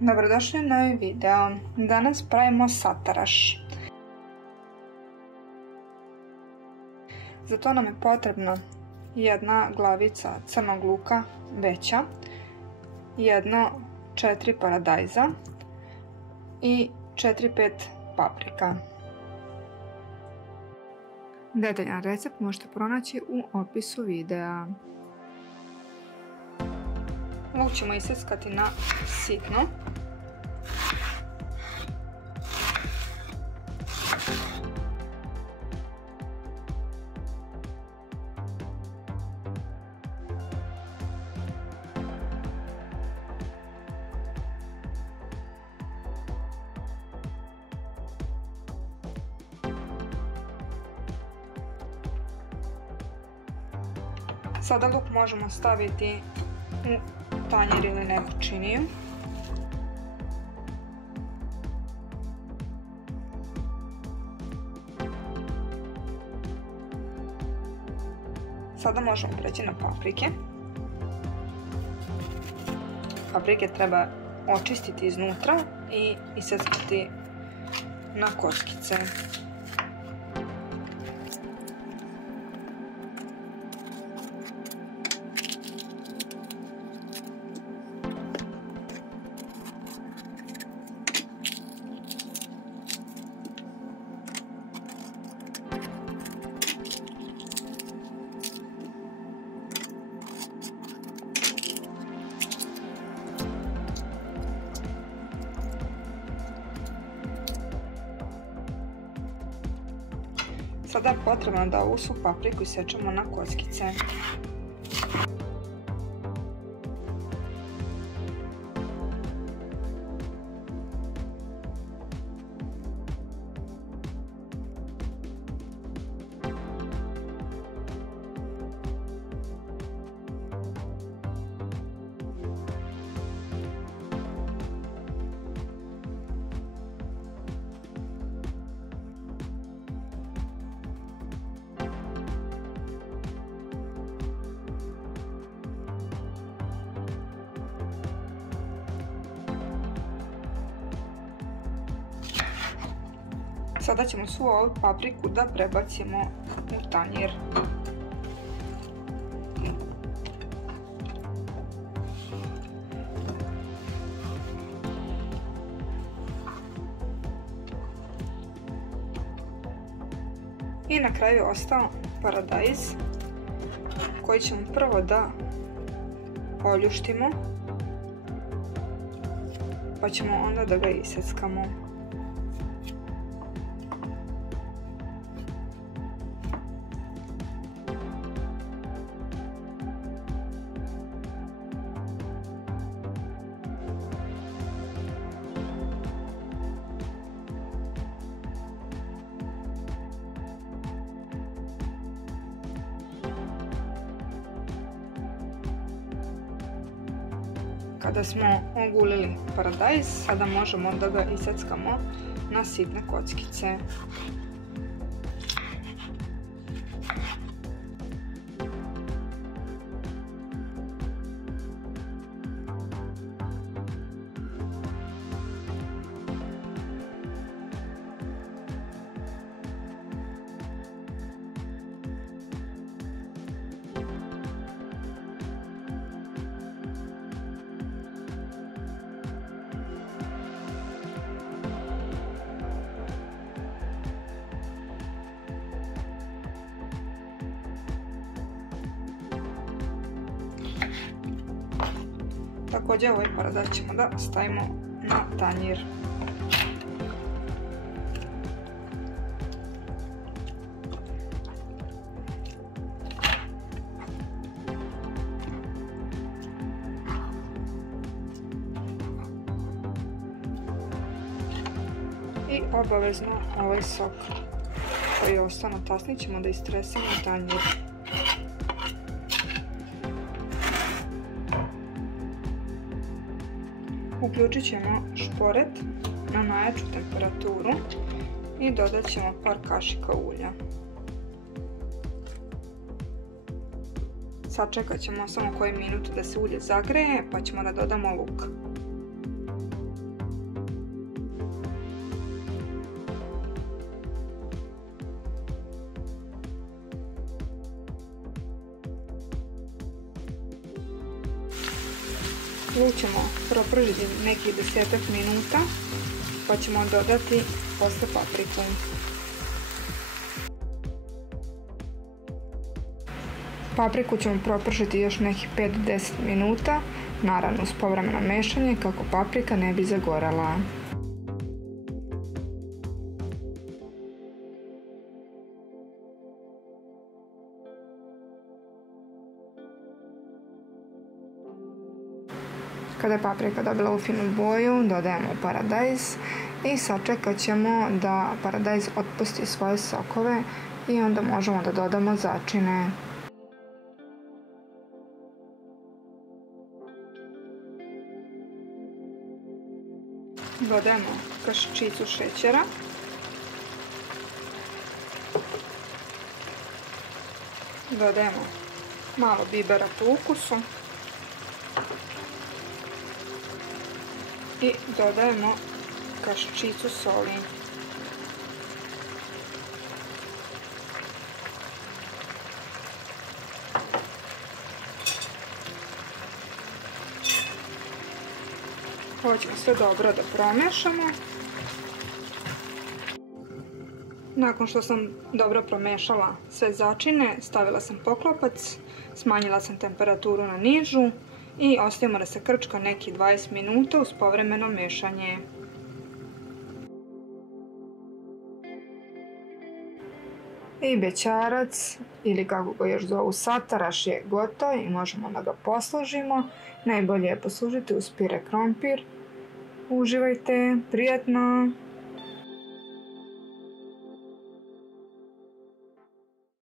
Dobrodošli u novi video. Danas pravimo sataraš. Za to nam je potrebna jedna glavica crnog luka veća, jedno 4 paradajza i 4-5 paprika. Detaljan recept možete pronaći u opisu videa. Luk ćemo iseckati na sitno. Sada luk možemo staviti u tanjir ili neku činiju. Sada možemo preći na paprike. Paprike treba očistiti iznutra i iseckati na kockice. Sada je potrebno da ovu svu papriku isečemo na kockice. Sada ćemo svu ovu papriku da prebacimo u tanjir. I na kraju je ostao paradajz koji ćemo prvo da oljuštimo, pa ćemo onda da ga iseckamo. Kada smo ogulili paradajz, sada možemo da ga iseckamo na sitne kockice. Također ovaj paradajz ćemo da stavimo na tanjir. I obavezno ovaj sok koji je ostao na tasni ćemo da istresemo u tanjir. Uključit ćemo šporet na najjaču temperaturu i dodat ćemo par kašika ulja. Sačekat ćemo samo koji minut da se ulje zagreje, pa ćemo da dodamo luk. Luk ćemo propržiti nekih 10 minuta, pa ćemo dodati posle papriku. Papriku ćemo propržiti još nekih 5 do 10 minuta, naravno uz povremeno mešanje kako paprika ne bi zagorela. Kada je paprika dobila u finu boju, dodajemo paradajz i sačekat ćemo da paradajz otpusti svoje sokove i onda možemo da dodamo začine. Dodajemo kašičicu šećera. Dodajemo malo bibera po ukusu. I dodajemo kašičicu soli. Ovo ćemo sve dobro da promešamo. Nakon što sam dobro promešala sve začine, stavila sam poklopac, smanjila sam temperaturu na nižu i ostavimo da se krčka nekih 20 minuta uz povremeno mešanje. I bećarac, ili kako ga još zovu sataraš, je gotov i možemo da ga poslužimo. Najbolje je poslužiti uz pire krompir. Uživajte, prijatno!